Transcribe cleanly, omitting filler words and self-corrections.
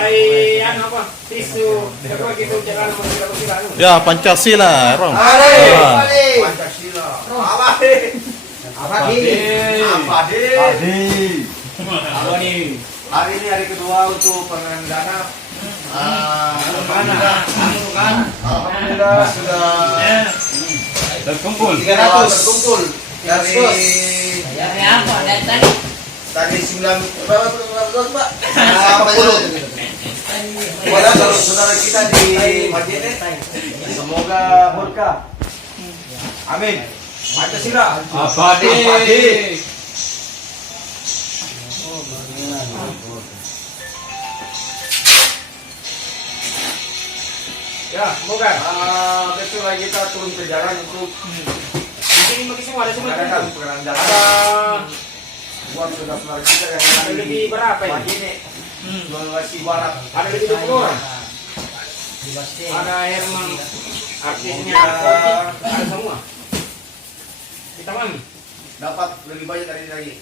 Saya apa? Tisu. Coba gitu jangan Ya Pancasila, Rom. Pancasila. Apa nih? Hari ini hari kedua untuk pengenalan dana. Alhamdulillah sudah Terkumpul. 300 terkumpul dari Dari apa? Dari tadi? tadi 9 berapa Pak? 40. Kepada saudara kita di masjid ini, semoga berkah. Amin. Pancasila. Abadi. Ya, semoga. Besok lagi kita turun ke jalan untuk Di sini bagi semua ada semua. mengadakan pengenalan jalan Ada buat saudara-saudara kita yang ada ada di lebih berapa ya? masjid ini. Sulawesi Barat. Ada lebih 20 orang. Ada Herman, artisnya ada semua. Kita wangi. Dapat lebih banyak dari ini lagi.